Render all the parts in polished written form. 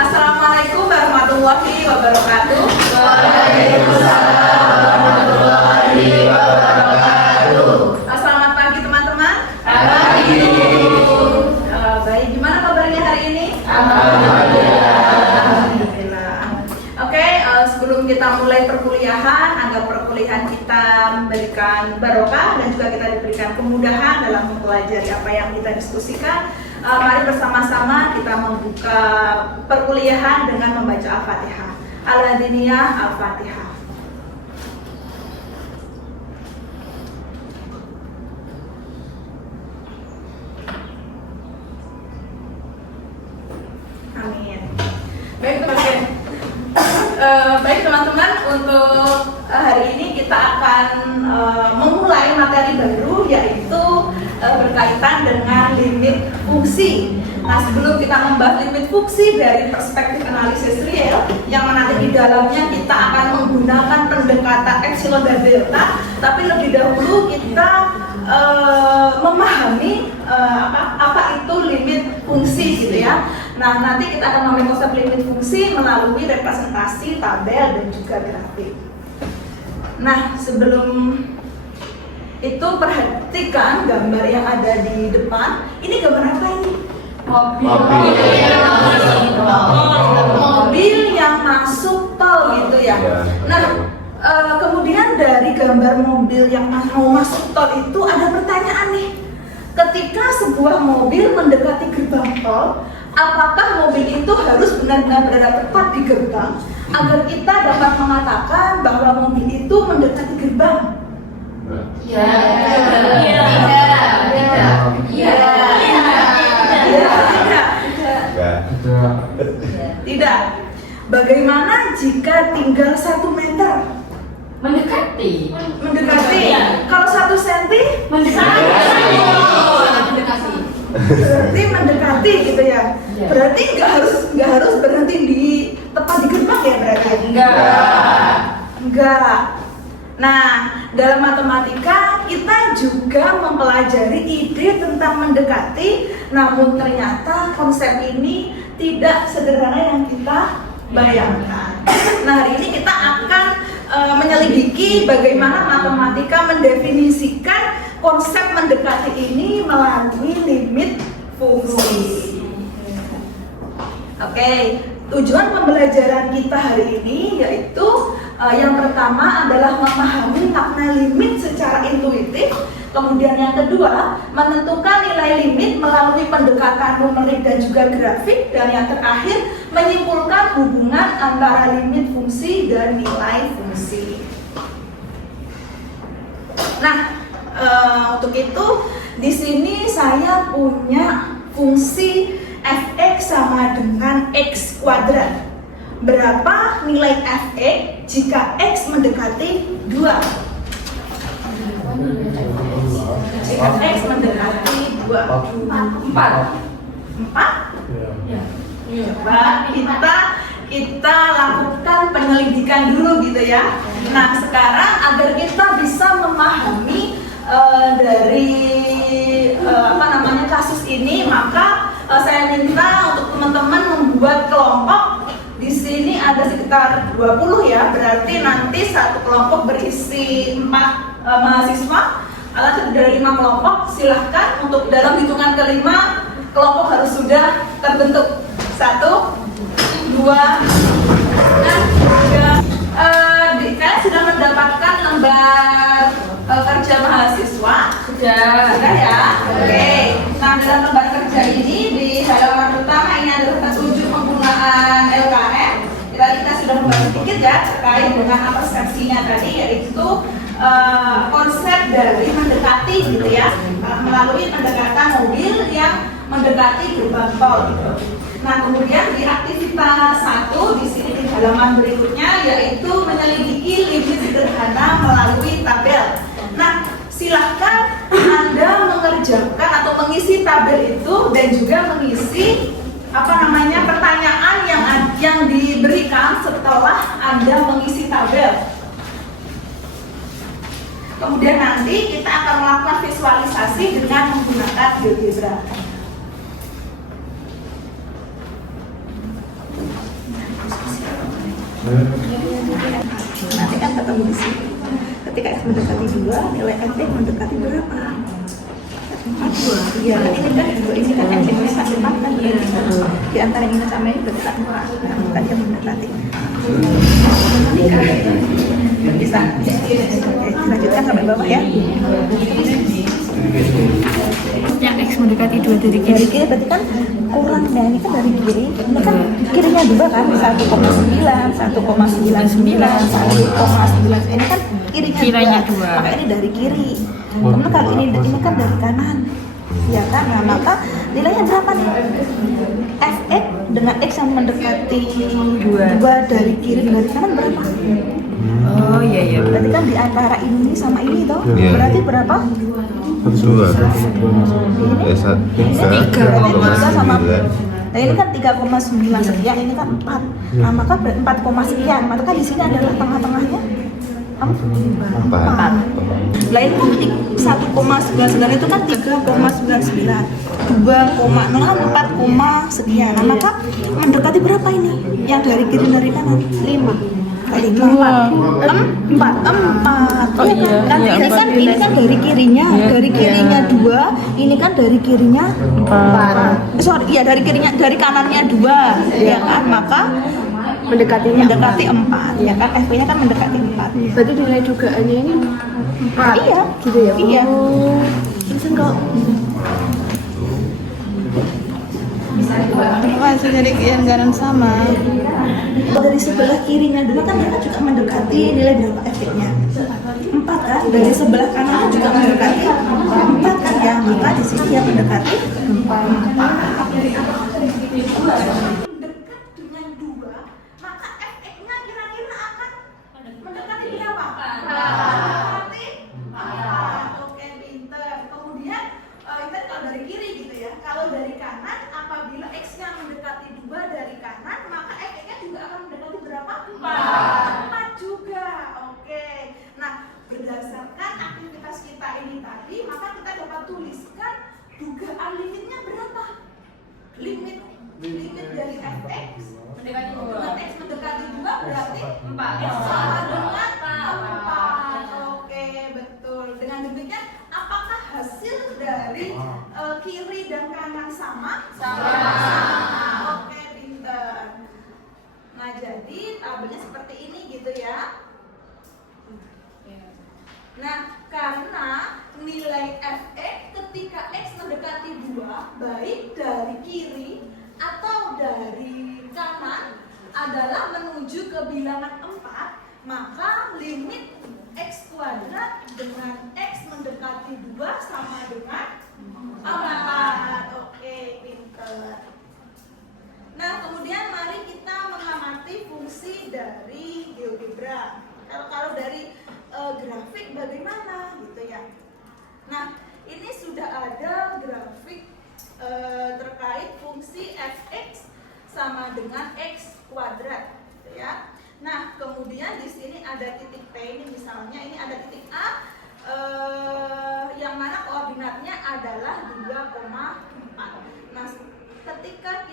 Assalamualaikum warahmatullahi wabarakatuh. Waalaikumsalam warahmatullahi wabarakatuh. Selamat pagi teman-teman. Pagi. Baik, gimana kabarnya hari ini? Alhamdulillah. Alhamdulillah. Oke, sebelum kita mulai perkuliahan, agar perkuliahan kita memberikan barokah dan juga kita diberikan kemudahan dalam mempelajari apa yang kita diskusikan, mari bersama-sama kita membuka perkuliahan dengan membaca Al-Fatihah. Al-Adiniyah Al-Fatihah. Amin. Baik teman-teman, untuk hari ini kita akan memulai materi baru, yaitu berkaitan dengan limit fungsi. Nah, sebelum kita membahas limit fungsi dari perspektif analisis real, yang mana di dalamnya kita akan menggunakan pendekatan epsilon dan delta, tapi lebih dahulu kita memahami apa itu limit fungsi gitu ya. Nah, nanti kita akan memahami konsep limit fungsi melalui representasi tabel dan juga grafik. Nah, sebelum itu perhatikan gambar yang ada di depan. Ini gambar apa ini? Mobil yang masuk tol gitu ya. Nah, kemudian dari gambar mobil yang mau masuk tol itu ada pertanyaan nih. Ketika sebuah mobil mendekati gerbang tol, apakah mobil itu harus benar-benar berada tepat di gerbang agar kita dapat mengatakan bahwa mobil itu mendekati gerbang? Tidak. Bagaimana jika tinggal 1 meter? Mendekati. Kalau 1 senti? Mendekati. Berarti mendekati gitu ya. Berarti nggak harus berhenti di tepat di gerbang ya berarti? Enggak. Nah, dalam matematika kita juga mempelajari ide tentang mendekati, namun ternyata konsep ini tidak sederhana yang kita bayangkan. Nah, hari ini kita akan menyelidiki bagaimana matematika mendefinisikan konsep mendekati ini melalui limit fungsi. Oke, tujuan pembelajaran kita hari ini yaitu yang pertama adalah memahami makna limit secara intuitif. Kemudian yang kedua, menentukan nilai limit melalui pendekatan numerik dan juga grafik. Dan yang terakhir, menyimpulkan hubungan antara limit fungsi dan nilai fungsi. Nah, untuk itu di sini saya punya fungsi fx sama dengan x kuadrat. Berapa nilai fx jika x mendekati 2? Jika x mendekati 2. 4. Coba kita lakukan penyelidikan dulu gitu ya. Nah, sekarang agar kita bisa memahami dari kasus ini, maka saya minta untuk teman-teman membuat kelompok. Di sini ada sekitar 20 ya, berarti nanti satu kelompok berisi 4 mahasiswa. Kalau dari 5 kelompok, silahkan untuk dalam hitungan kelima kelompok harus sudah terbentuk. 1, 2, dan 3. Kalian sudah mendapatkan lembar kerja mahasiswa? Sudah ya? Oke. Nah, dalam lembar kerja ini di halaman pertama ini adalah petunjuk penggunaan LKM. Kita sudah membahas sedikit ya terkait dengan persepsinya tadi, yaitu konsep dari mendekati gitu ya, melalui pendekatan mobil yang mendekati gerbang tol gitu. Nah, kemudian di aktivitas 1 di sini di halaman berikutnya yaitu menyelidiki limit sederhana melalui tabel. Nah, silahkan Anda mengerjakan atau mengisi tabel itu dan juga mengisi pertanyaan yang diberikan setelah Anda mengisi tabel. Kemudian nanti kita akan melakukan visualisasi dengan menggunakan GeoGebra. Nanti kan ketemu di sini. Ketika X mendekati 2, nilai Fx mendekati berapa? 4. Iya, ini kan X ini kan 4 kan berarti di antara ini sama ini berarti 4. Nah, bukan dia mendekati. Bisa. Oke, lanjutkan sampai bawah ya. Yang X mendekati 2 dari kiri. Dari kiri berarti kan kurangnya ini kan dari kiri. Ini kan kirinya 2 kan 1,9, 1,99, 1,9. Ini kan kirinya 2. Maka ini dari kiri. Kemudian kalau ini kan dari kanan. Ya kan? Nah, maka nilainya berapa nih? Fx dengan X yang mendekati 2 dari kiri dan dari kanan berapa? Oh iya. Berarti kan di antara ini sama ini toh. Iya. Berarti berapa? 2 3 sama. Nah ini kan 3,9 sekian, ini kan 4. Nah maka 4, sekian. Maka di sini adalah tengah-tengahnya 4. Lah ini kan 1,99 itu kan 3,99. 2,0 4, sekian. Nah maka mendekati berapa ini? Yang dari kiri dari kanan? 5. 4. Oh iya. Ini kan dari kirinya, dari kirinya 2, ini kan dari kirinya 4. Sorry, ya dari kirinya, dari kanannya 2, ya kan? Maka mendekati 4, ya kan? FP-nya kan mendekati 4. Berarti nilai dugaannya ini 4. Iya, gitu ya. Iya. Terus enggak Masih jadi kanan sama. Dari sebelah kirinya dulu kan mereka juga mendekati nilai berapa FP-nya? 4 kan? Dari sebelah kanannya juga mendekati 4 kan ya? Maka di sini yang mendekati 4. Dekat dengan 2, maka FX-nya kira-kira akan mendekati berapa? Mendekati 4. Oke, pinter. Kemudian itu kalau dari kiri gitu ya. Kalau dari kanan, apabila X-nya mendekati 2 dari kanan, maka X-nya juga akan mendekati berapa? 4 juga. Oke. Nah, berdasarkan aktivitas kita ini tadi, maka kita dapat tuliskan dugaan limitnya berapa? Limit dari Fx Mendekati 2. dengan X mendekati 2 berarti 4. X sama dengan 4. Oke, betul. Dengan demikian, apakah hasil dari kiri dan kanan sama? Sama. Oke, pinter. Nah, jadi tabelnya seperti ini gitu ya. Nah, karena nilai Fx ketika X mendekati 2, baik dari kiri atau dari kanan adalah menuju ke bilangan 4, maka limit X kuadrat dengan X mendekati 2 sama dengan 4. Oke, pinter. Nah, kemudian mari kita mengamati fungsi dari GeoGebra. Kalau dari grafik bagaimana gitu ya. Nah, ini sudah ada grafik terkait fungsi Fx sama dengan X kuadrat gitu ya. Nah, kemudian di sini ada titik P ini misalnya, ini ada titik A yang mana koordinatnya adalah 2,4. Nah, ketika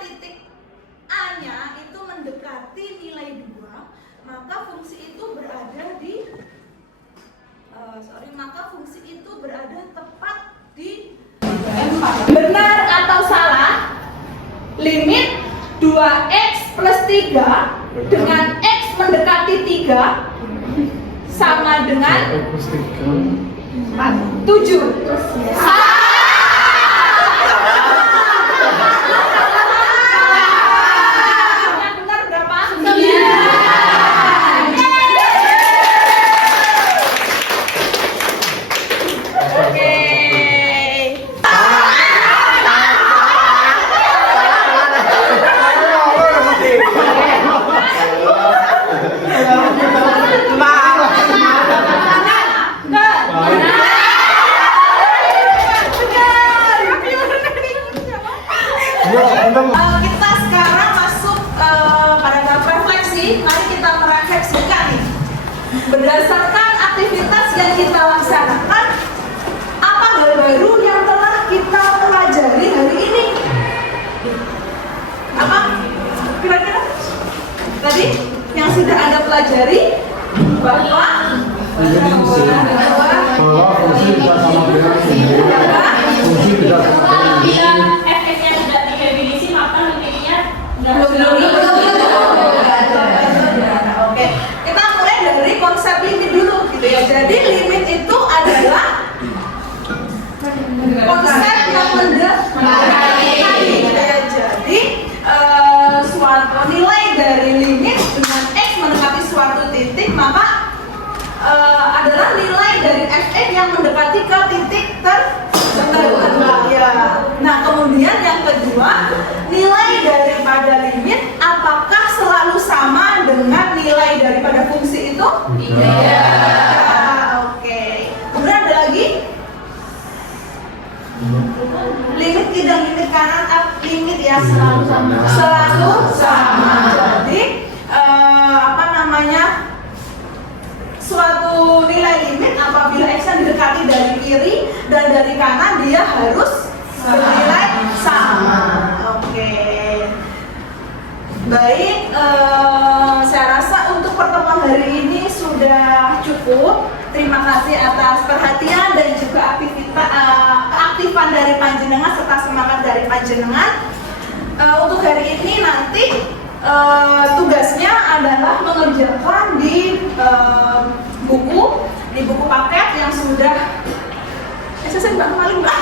titik A-nya itu mendekati nilai 2, maka fungsi itu berada tepat di benar atau salah limit 2x plus 3 dengan x mendekati 3 sama dengan 7. Kita sekarang masuk pada tahap refleksi. Mari kita merefleksikan nih. Berdasarkan aktivitas yang kita laksanakan, apa hal baru yang telah kita pelajari hari ini? definisi bahwa fungsi bisa sama dengan ini, fungsi bisa sama Kalau dengan ini. bilang efeknya tidak didefinisi, maka intinya nggak Oke, kita mulai dari konsep limit dulu gitu ya. Jadi limit itu adalah konsep yang mendekati gitu ya. Jadi suatu nilai dari limit dengan x mendekati suatu titik, maka adalah nilai dari fx yang mendekati ke titik terdekat ya. Nah, kemudian yang kedua, nilai daripada limit apakah selalu sama dengan nilai daripada fungsi itu? Iya. Oke. Kemudian ada lagi limit tidak, limit kanan, limit ya selalu sama. Selalu sama. Jadi apa namanya? Suatu nilai limit apabila x yang didekati dari kiri dan dari kanan, dia harus bernilai sama. Oke. Baik, saya rasa untuk pertemuan hari ini sudah cukup. Terima kasih atas perhatian dan juga keaktifan dari panjenengan serta semangat dari panjenengan. Untuk hari ini nanti tugasnya adalah mengerjakan di buku paket yang sudah saya nggak kemarin mbak.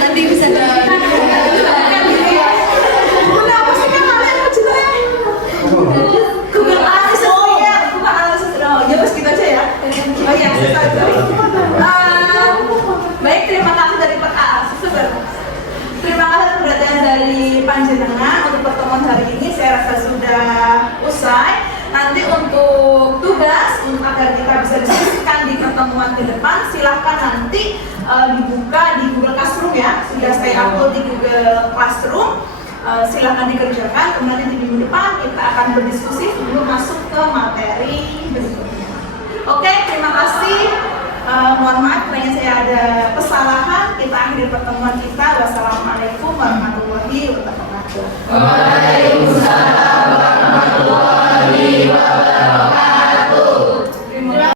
Nanti bisa Udah apa sih kan kalian maksudnya? Google Analysis ya, Google Analysis. Oh ya bos gitu aja ya. Oh ya, baik, terima kasih dari terima kasih perhatian dari panjenengan untuk pertemuan hari ini. Saya rasa sudah usai. Nanti untuk tugas agar kita bisa diskusikan di pertemuan ke depan, silahkan nanti dibuka di Google Classroom ya. Sudah saya upload di Google Classroom. Silahkan dikerjakan. Kemudian di minggu depan kita akan berdiskusi sebelum masuk ke materi berikutnya. Oke, terima kasih. Mohon maaf karena saya ada kesalahan. Kita akhiri pertemuan kita. Wassalamualaikum warahmatullahi wabarakatuh.